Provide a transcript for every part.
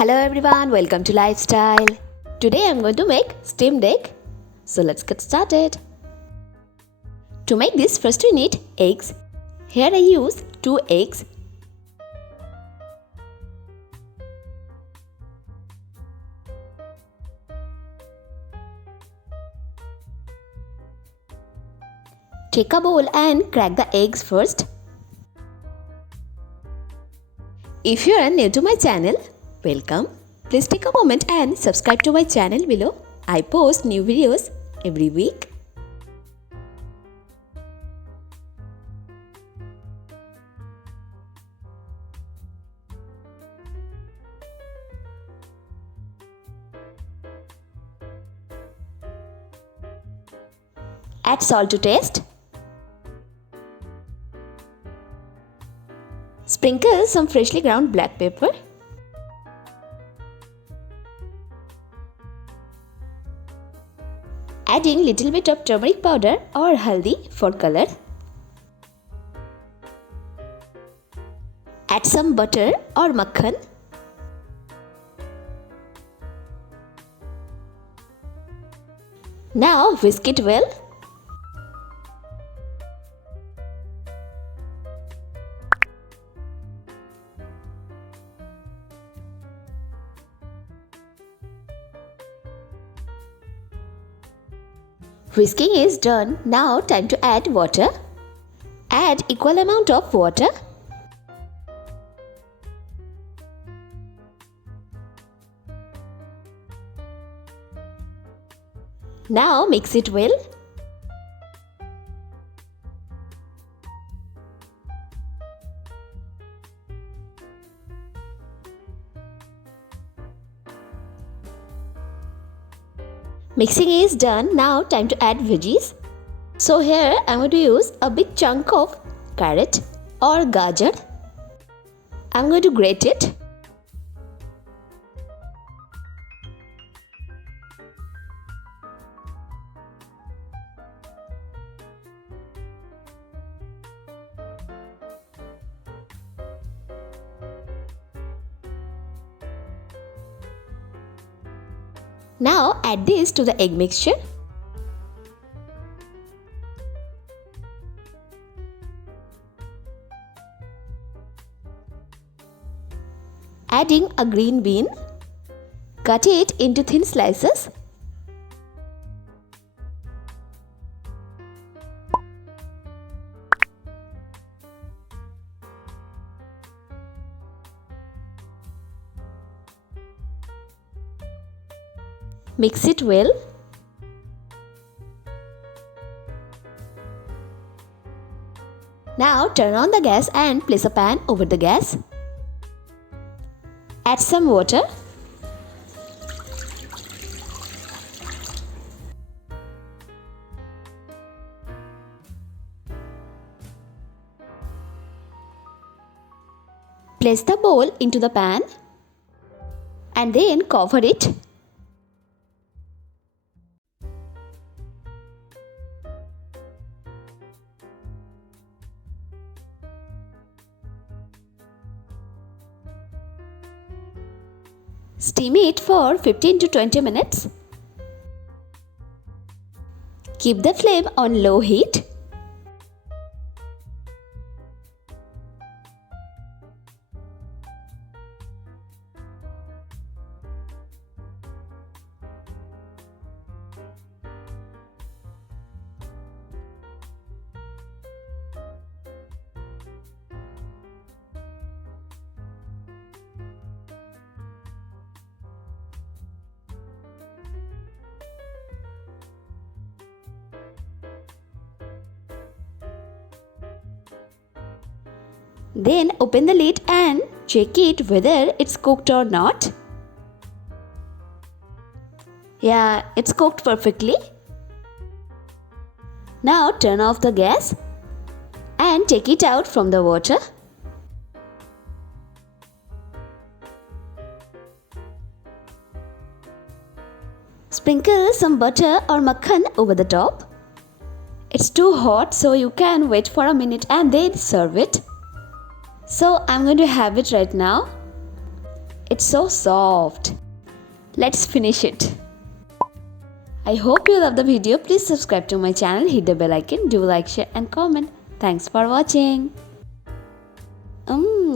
Hello everyone, welcome to Lifestyle. Today I'm going to make steamed egg. So let's get started. To make this, first we need eggs. Here I use 2 eggs. Take a bowl and crack the eggs first. If you are new to my channel, welcome. Please take a moment and subscribe to my channel below. I post new videos every week. Add salt to taste. Sprinkle some freshly ground black pepper. Adding little bit of turmeric powder or haldi for color. Add some butter or makhan. Now whisk it well. Whisking is done. Now time to add water. Add equal amount of water. Now mix it well. Mixing is done. Now time to add veggies. So here I am going to use a big chunk of carrot or gajar. I am going to grate it. Now add this to the egg mixture. Adding a green bean. Cut it into thin slices. Mix it well. Now turn on the gas and place a pan over the gas. Add some water. Place the bowl into the pan and then cover it. Steam it for 15 to 20 minutes. Keep the flame on low heat. Then open the lid and check it whether it's cooked or not. Yeah, it's cooked perfectly. Now turn off the gas and take it out from the water. Sprinkle some butter or makhan over the top. It's too hot, so you can wait for a minute and then serve it. So I'm going to have it right now. It's so soft. Let's finish it. I hope you love the video. Please subscribe to my channel, hit the bell icon, do like, share and comment. Thanks for watching.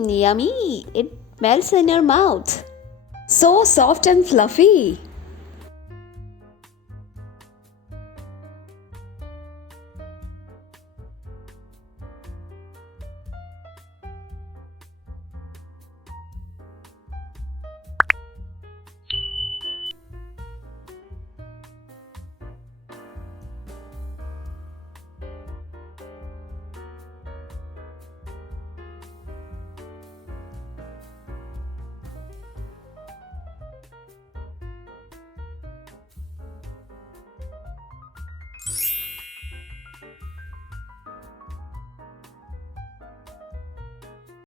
Yummy. It melts in your mouth. So soft and fluffy.